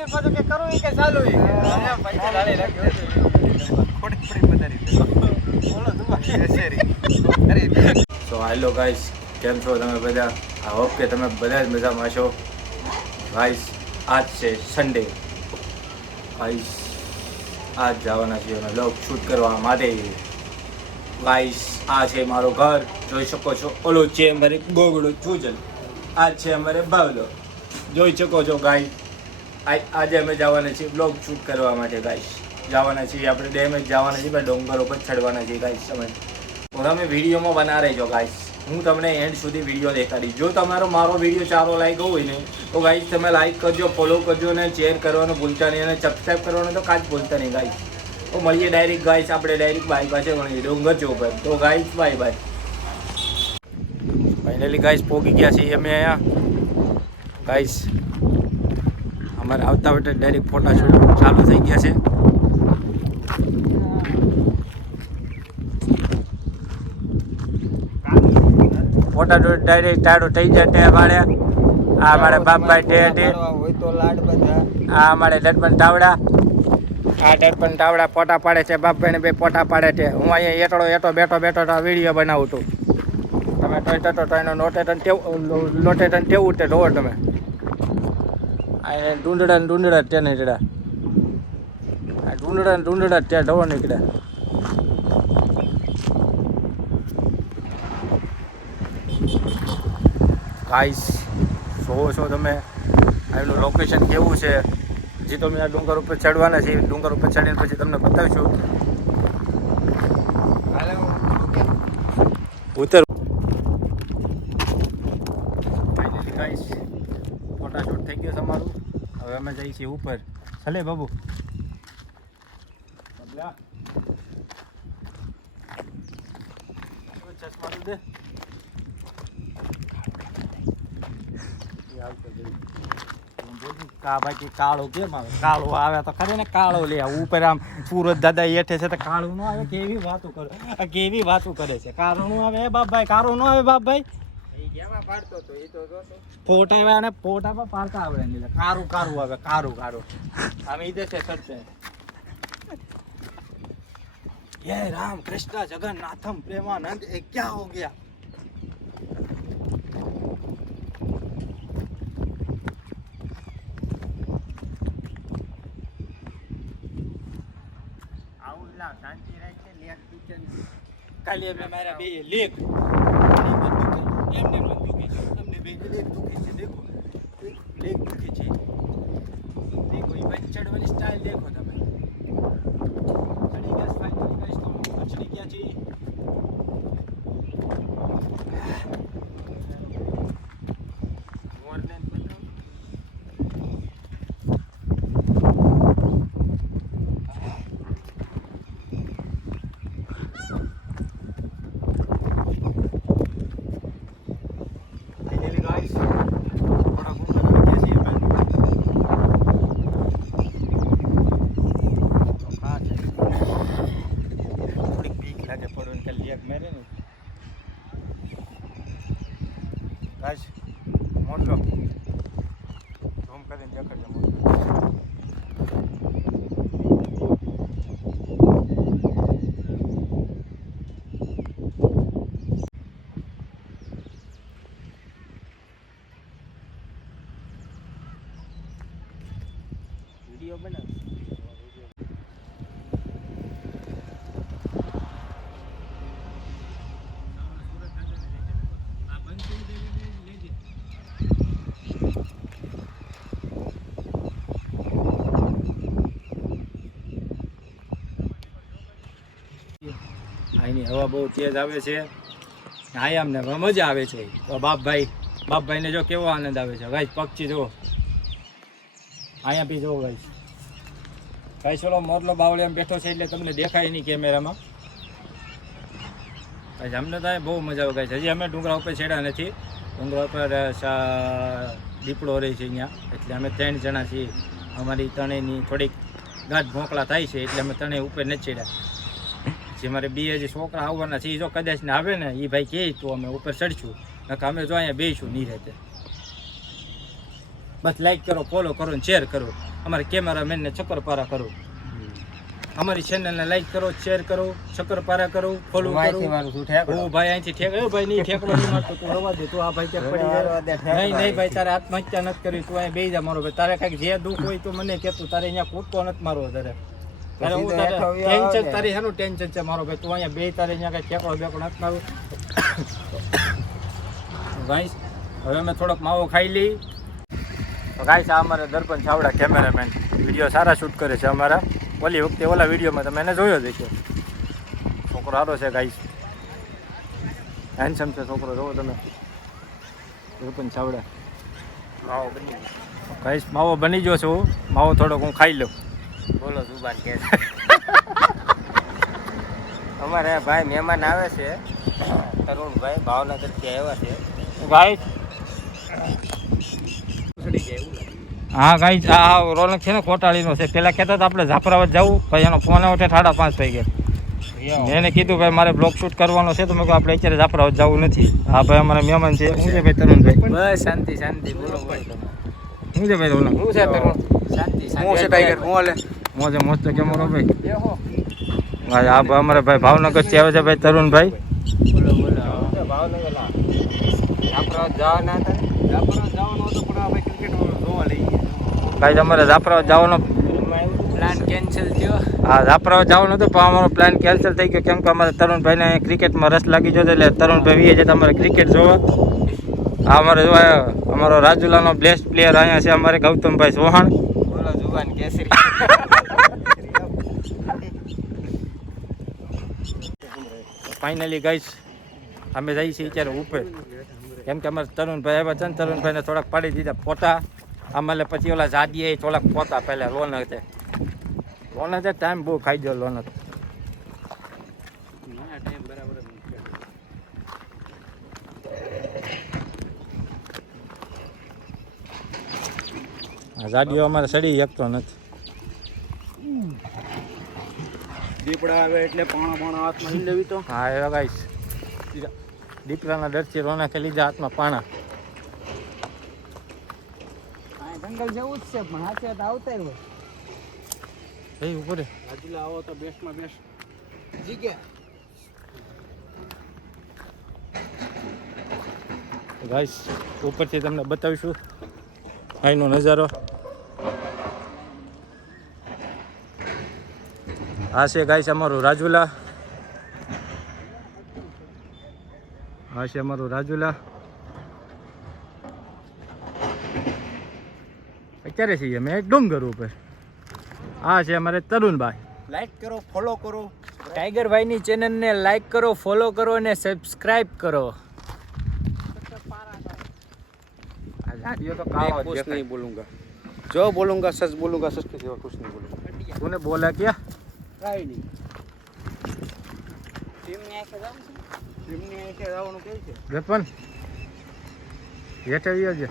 બોલી પાછું કે કરું કે ચાલુ પૈસા લાડે રાખ્યો ખોટી પધારી બોલો તો હેલો ગાઈસ, કેમ છો તમે બધા? આઈ હોપ કે તમે બધા જ મજામાં છો. ગાઈસ આજ છે સન્ડે. ગાઈસ આજ જવાના છીએ અમે લોક શૂટ કરવા માટે. ગાઈસ આ છે મારું ઘર, જોઈ શકો છો. ઓલો છે અમારે ગોગડો ચૂજલ, આ છે અમારે બાવલો, જોઈ શકો છો. ગાઈસ આજે અમે જવાના છીએ બ્લોગ શૂટ કરવા માટે. ગાઈસ જવાના છીએ આપણે ડેમે જ જવાના છીએ, ડોંગર ઉપર ચડવાના છીએ. ગાઈસ તમે વિડીયોમાં બના રહેજો. ગાઈસ હું તમને એન્ડ સુધી વિડીયો દેખાડીશ. જો તમારો મારો વિડીયો સારો લાગ્યો હોય ને તો ગાઈસ તમે લાઈક કરજો, ફોલો કરજો અને શેર કરવાનું ભૂલતા નહીં, અને સબસ્ક્રાઈબ કરવાનું તો કાંઈ ભૂલતા નહીં. ગાઈસ તો મળીએ ડાયરેક્ટ. ગાઈસ આપણે ડાયરેક્ટ બાય પાસે મળીએ ડોંગર ચોક. તો guys bye bye. Finally guys પહોંચી ગયા છીએ અમે અહીંયા. ગાઈસ અમારે આવતા વખતે ડાયરેક્ટ ફોટાશૂટ ચાલુ થઈ ગયા છે. ફોટાશૂટ ડાયરેક્ટ ચાલુ થઈ જશે અમારે. આ અમારે બાપભાઈ ટેટી હોય તો લાડ બધા. આ અમારે દર્પણ તાવડા, આ દર્પણ તાવડા ફોટા પાડે છે. બાપભાઈને બે ફોટા પાડે છે. હું અહીંયા એટો બેઠો વિડીયો બનાવું છું. તમે ટોયનો લોટેટન તેવું તે ઢોર તમે આ ડુંડળા તે નીકળ્યા. આ ડુંડળા ત્યાં ઢોર નીકળ્યા. ગાઈસ જોવો છો તમે એનું લોકેશન કેવું છે. હજી તો મેં આ ડુંગર ઉપર ચડવાના છે. ડુંગર ઉપર ચડીને પછી તમને બતાવીશું. ઉતર ફાઇનલી ગાઈસ ફોટાશૂટ થઈ ગયો છે અમારું. હવે અમે જઈએ છીએ ઉપર. ભલે બાબુ ચશ્મા દે. કાળો કેમ આવે? કાળો આવે તો ખરે ને. કાળો લે ઉપર આમ સુરત દાદા હેઠે છે તો કાળું નો આવે. કેવી વાતો કરે, કેવી વાતો કરે છે. કાળો નો આવે બાપભાઈ, કાળો નો આવે બાપભાઈ. ફોટા આવે ને ફોટામાં પાડતા આવડે નહીં. કારું આવે, કારું આમ ઈદે છે સત્ય. હે રામ કૃષ્ણ જગન્નાથમ પ્રેમાનંદ એ ક્યાં હો ગયા? શાંતિ રાખે. લેક દુખે કાલે અમે મારા બે લેક એમને દુખે છે. તમને બે લેક દુખે છે. દેખો લેક દુખે છે. દેખો એ ભાઈ ચડવાની સ્ટાઇલ દેખો તમે. ચડી ગયા ફાઇનલી ગાઈસ. તો ચડી ગયા છીએ. ગાઈસ મોટલો ઝૂમ કરીને દેખાડજો. વિડીયો બનાવ. અહીંની હવા બહુ તેજ આવે છે. હા અમને મજા આવે છે. તો બાપભાઈને જો કેવો આનંદ આવે છે. ગાઈસ પક્ષી જુઓ અહીંયા બી જુઓ. ગાઈસ ચલો મોરલો બાવળી એમ બેઠો છે એટલે તમને દેખાય નહીં કેમેરામાં. ગાઈસ અમને તો બહુ મજા આવે. ગાઈસ હજી અમે ડુંગરા ઉપર ચડ્યા નથી. ડુંગરા ઉપર દીપડો રહે છે અહીંયા, એટલે અમે 3 જણા છીએ. અમારી ત્રણેયની થોડીક ગાંઠ ભોંકળા થાય છે એટલે અમે ત્રણેય ઉપર નથી ચડ્યા. જે મારે બે હજી છોકરા આવવાના છે. જો કદાચ ને આવે ને એ ભાઈ કહે તો અમે ઉપર ચડશું. નકર અમે જો અહીંયા બેસું નહીં રહેતે. બસ લાઈક કરો, ફોલો કરો ને શેર કરો. અમારા કેમેરામેનને ચક્કરપારા કરો. અમારી ચેનલને લાઈક કરો, શેર કરો, ચક્કરપારા કરો, ફોલો કરો. હું ભાઈ અહીંથી ઠેક ભાઈ નહીં ઠેકવા નહીં મારતો, તું રવા દે. તું આ ભાઈ ક્યાંક પડી જાય. નહીં ભાઈ, તારે આત્મહત્યા નથી કરવી. તું અહીં બેસી જા મારો ભાઈ. તારે કાંઈક જે દુઃખ હોય તો મને કહેતું. તારે અહીંયા કૂદકો નથી મારવો. તારે ટેન્શન, તારી શાનું ટેન્શન છે મારો ભાઈ? તું અહીંયા બે તારે અહીંયા કાંઈ ઠેકડો બેકડો નથી મારવું. ગાઈસ હવે અમે થોડોક માવો ખાઈ લઈ. તો ગાઈસ આ અમારા દર્પણ ચાવડા કેમેરામેન વિડીયો સારા શૂટ કરે છે અમારા. ઓલી વખતે ઓલા વિડીયોમાં તમે એને જોયો જ છે. છોકરો સારો છે ગાઈસ, હેન્ડસમ છે છોકરો. જોવો તમે દર્પણ ચાવડા. ગાઈસ માવો બની ગયો છું. માવો થોડોક હું ખાઈ લઉં. બોલો જુબાન કે અમારે ભાઈ મહેમાન આવે છે, તરુણભાઈ ભાવનગરથી આવ્યા છે. ગાઈસ હા ગાઈસ આ રોનક છે ને કોટાળીનો છે. પેલા કહેતા હતા આપણે જાફરાબાદ જવું, ભાઈ એનો ફોન આવ્યો 5:30 થઈ ગયા. મેં એને કીધું ભાઈ મારે બ્લોગ શૂટ કરવાનો છે, તો મેં કહ્યું આપણે અત્યારે જાફરાબાદ જવું નથી. હા ભાઈ અમારા મહેમાન છે. શું છે ભાઈ તરુણભાઈ? બસ શાંતિ શાંતિ. બોલો ભાઈ શું છે ભાઈ રોનક? શું છે તરુણ? શાંતિ હું છે ટાઈગર? હું હાલે? મોજે મોજ તો કેમ રહો ભાઈ? ભાઈ આ ભાઈ અમારા ભાઈ ભાવનગરથી આવે છે ભાઈ તરુણભાઈ. બોલો બોલો ભાવનગર જાફરાબાદ જવાના હતા. જાફરાબાદ જવાનું હતું પણ આ ભાઈ ક્રિકેટ જોવા લઈ ગયા. ભાઈ અમારે જાફરાબાદ જવાનો પ્લાન કેન્સલ થયો. હા જાફરાબાદ જવાનું હતું પણ અમારો પ્લાન કેન્સલ થઈ ગયો, કેમ કે અમારે તરુણભાઈને ક્રિકેટમાં રસ લાગી ગયો એટલે તરુણભાઈ વીએ જતા અમારે ક્રિકેટ જોવા. આ અમારે જોવા અમારો રાજુલાનો બેસ્ટ પ્લેયર અહીંયા છે અમારે ગૌતમભાઈ ચૌહાણ. બોલો જુબાન કેસરી. ફાઇનલી ગાઈસ અમે જઈએ છીએ અત્યારે ઉપર, કેમ કે અમારે તરુણભાઈ આવ્યા છે ને તરુણભાઈને થોડાક પાડી દીધા ફોટા. અમારે પછી ઓલા જાદીએ થોડાક ફોટા પહેલાં લોન હતા. લોન હતા ટાઈમ બહુ ખાઈ ગયો લોન હતો. ગાડીઓ અમારે સડી શકતો નથી. દીપડા આવે એટલે પાણા હાથમાં લઈ લેવી તો. હા એ ગાઈસ દીપડાના ડરથી રોનાકે લીધા હાથમાં પાણા. જંગલ જેવું જ છે પણ હાથે આવતા હોય. એ ઉપર રાજુલા આવો તો બેસ્ટમાં બેસ્ટ જગ્યા. ગાઈસ ઉપરથી તમને બતાવીશું અહીંનો નજારો. આ છે ગાઈસ અમારું રાજુલા. આ છે અમારું રાજુલા. અત્યારે છીએ અમે એક ડુંગર ઉપર. આ છે અમારે તરુણભાઈ. લાઈક કરો, ફોલો કરો. ટાઈગરભાઈની ચેનલને લાઈક કરો, ફોલો કરો અને સબસ્ક્રાઇબ કરો. मैं कुछ नहीं बोलूँगा, जो बोलूँगा सच बोलूँगा, सच के सिवा कुछ नहीं बोलूँगा. तूने बोला क्या? કાંઈ નહીં. ટીમની આંખે જવાનું છે. ટીમની આંખે જવાનું કહે છે. ગપન હેઠ આવી આવજે.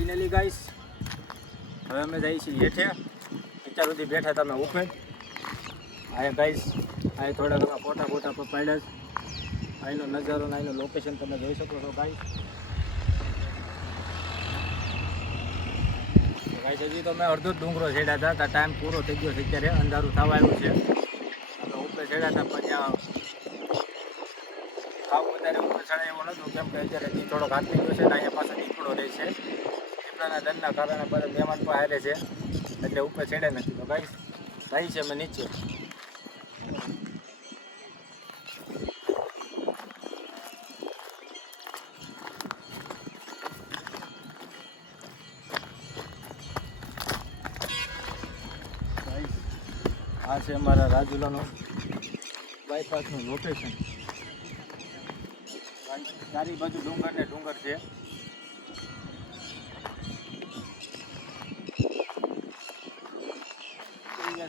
ફાઇનલી ગાઈસ હવે અમે જઈએ છીએ હેઠે. અત્યાર સુધી બેઠા તમે ઉપર. આ ગાઈસ આ થોડા ઘણા ફોટા પાડ્યા છે. અહીંનો નજારો ને અહીંનું લોકેશન તમે જોઈ શકો છો ગાઈસ. ગાઈસ હજી તો મેં અડધો જ ડુંગરો ચડ્યા હતા. ટાઈમ પૂરો થઈ ગયો છે. અત્યારે અંધારું થવા આવ્યું છે. અમે ઉપર ચડ્યા હતા પણ ત્યાં આવ વધારે ઉપર ચડે એવું નહોતું, કેમ કે અત્યારે થોડોક હાથ થઈ ગયો છે ને અહીંયા પાછો દીપડો રહે છે. દીપડાના દંડના કારણે બધા મહેમાન પણ હારે છે એટલે ઉપર ચડે નથી. તો ગાઈસ જાય છે અમે નીચે. આ છે અમારા રાજુલાનું બાયપાસનું લોકેશન. ચારી બાજુ ડુંગર ને ડુંગર છે.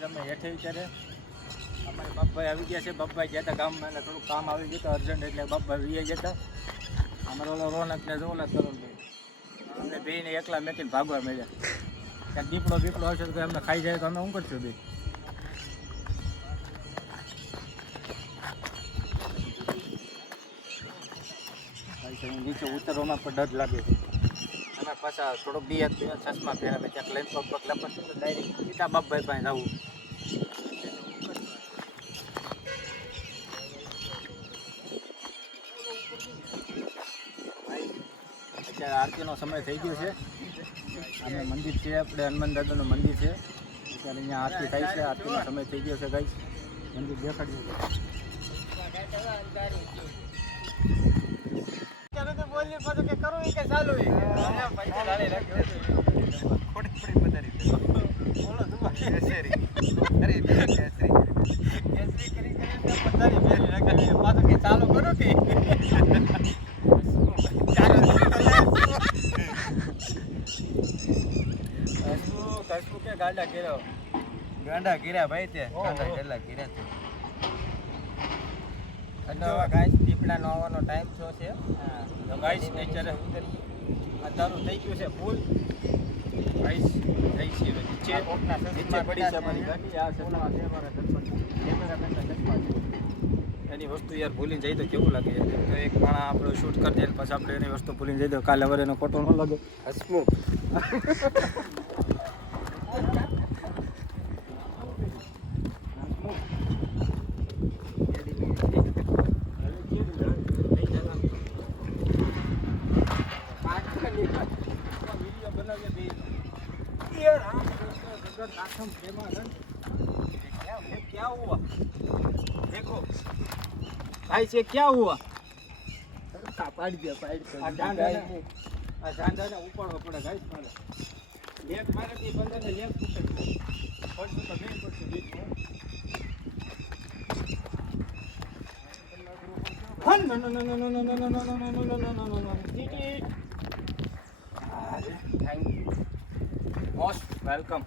તમે હેઠે વિચારે અમારે બાપભાઈ આવી ગયા છે. બાપભાઈ ગયા હતા ગામમાં એટલે થોડુંક કામ આવી ગયું હતું અર્જન્ટ, એટલે બાપભાઈ વીએ ગયા હતા. અમારો ઓલો રોનક ને જોનક તરુણભાઈ અમને બેને એકલા મેકીને ભાગવા મળ્યા. ક્યાંક દીપડો આવશે તો એમને ખાઈ જાય તો અમે શું કરશું બે? નીચે ઉતરવામાં પણ ડર લાગે છે. અમે પાછા થોડોક દિયા ચશ્મા પહેરાવે ક્યાંક લઈને પગ લપસતું તો ડાયરેક્ટ સીધા બાપભાઈ પાસે જવું. અત્યારે આરતીનો સમય થઈ ગયો છે. અમે મંદિર છે આપણે હનુમાન દાદાનું મંદિર છે. અત્યારે અહીંયા આરતી થાય છે. આરતીનો સમય થઈ ગયો છે ગાઈસ. મંદિર દેખાડ્યું છે. પાછું કે કરું કે ચાલુ પૈસા લાડી રાખ્યો ખોટી પધારી બોલો કેસરી અરે કેસરી કરી પધારી ફેરી રાખે પાછું કે ચાલુ કરો કે કસુ કે ગાંડા ગીર્યા ભાઈ તે ગાંડા કેટલા ગીર્યા ગાઈસ. દીપડાનો આવવાનો ટાઈમ થયો છે. તો ગાઈસ અત્યારે અંધારું થઈ ગયું છે ફૂલ. ગાઈસ જઈ છીએ નીચે પડી છે અમારી ગાડી. આ છે અમારા કેમેરામેનના ચશ્મા છે. એની વસ્તુ યાર ભૂલીને જઈ તો કેવું લાગે યાર? તો એક માણા આપણે શૂટ કરી દઈએ પછી આપણે એની વસ્તુ ભૂલીને જઈ તો કાલે હવે એનો ખોટો ન લાગે. હસમુખ क्या हुआ देखो भाई से क्या हुआ पाड़ दिया झांझा ने उपाड़वा पड़े गाइस मारे लेक मारे ती बंदर ने लेक पकड़ पड़तो तो नहीं पड़तो बीच में no no no no no no no no no no no no no no no thank you most welcome.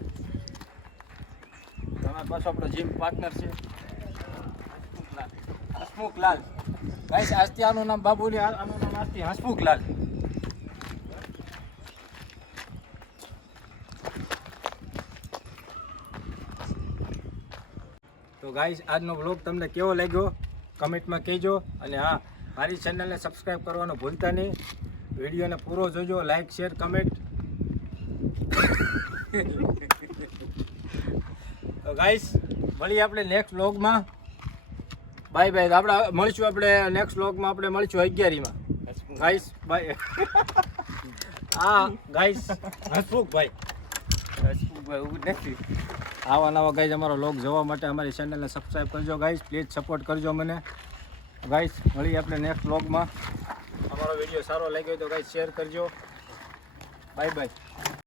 તમારા પાસે આપણો જીમ પાર્ટનર છે હસમુખલાલ. ગાઈસ આજથી આનું નામ બાબુની આનું નામ આજથી હસમુખલાલ. તો ગાઈસ આજનો વ્લોગ તમને કેવો લાગ્યો કમેન્ટમાં કહેજો. અને હા, મારી ચેનલને સબસ્ક્રાઈબ કરવાનું ભૂલતા નહીં. વિડીયોને પૂરો જોજો, લાઈક શેર કમેન્ટ. તો ગાઈસ મળીએ આપણે નેક્સ્ટ વ્લોગમાં. Bye bye. આપણે મળીશું આપણે નેક્સ્ટ વ્લોગમાં આપણે મળીશું 11માં. Guys bye. હા ગાઈસ હસમુખભાઈ એવું નથી. આવા નવા ગાઈસ અમારો વ્લોગ જોવા માટે અમારી ચેનલને સબસ્ક્રાઈબ કરજો ગાઈસ. પ્લીઝ સપોર્ટ કરજો મને ગાઈસ. મળીએ આપણે નેક્સ્ટ વ્લોગમાં. અમારો વિડીયો સારો લાગ્યો તો ગાઈસ શેર કરજો. Bye bye.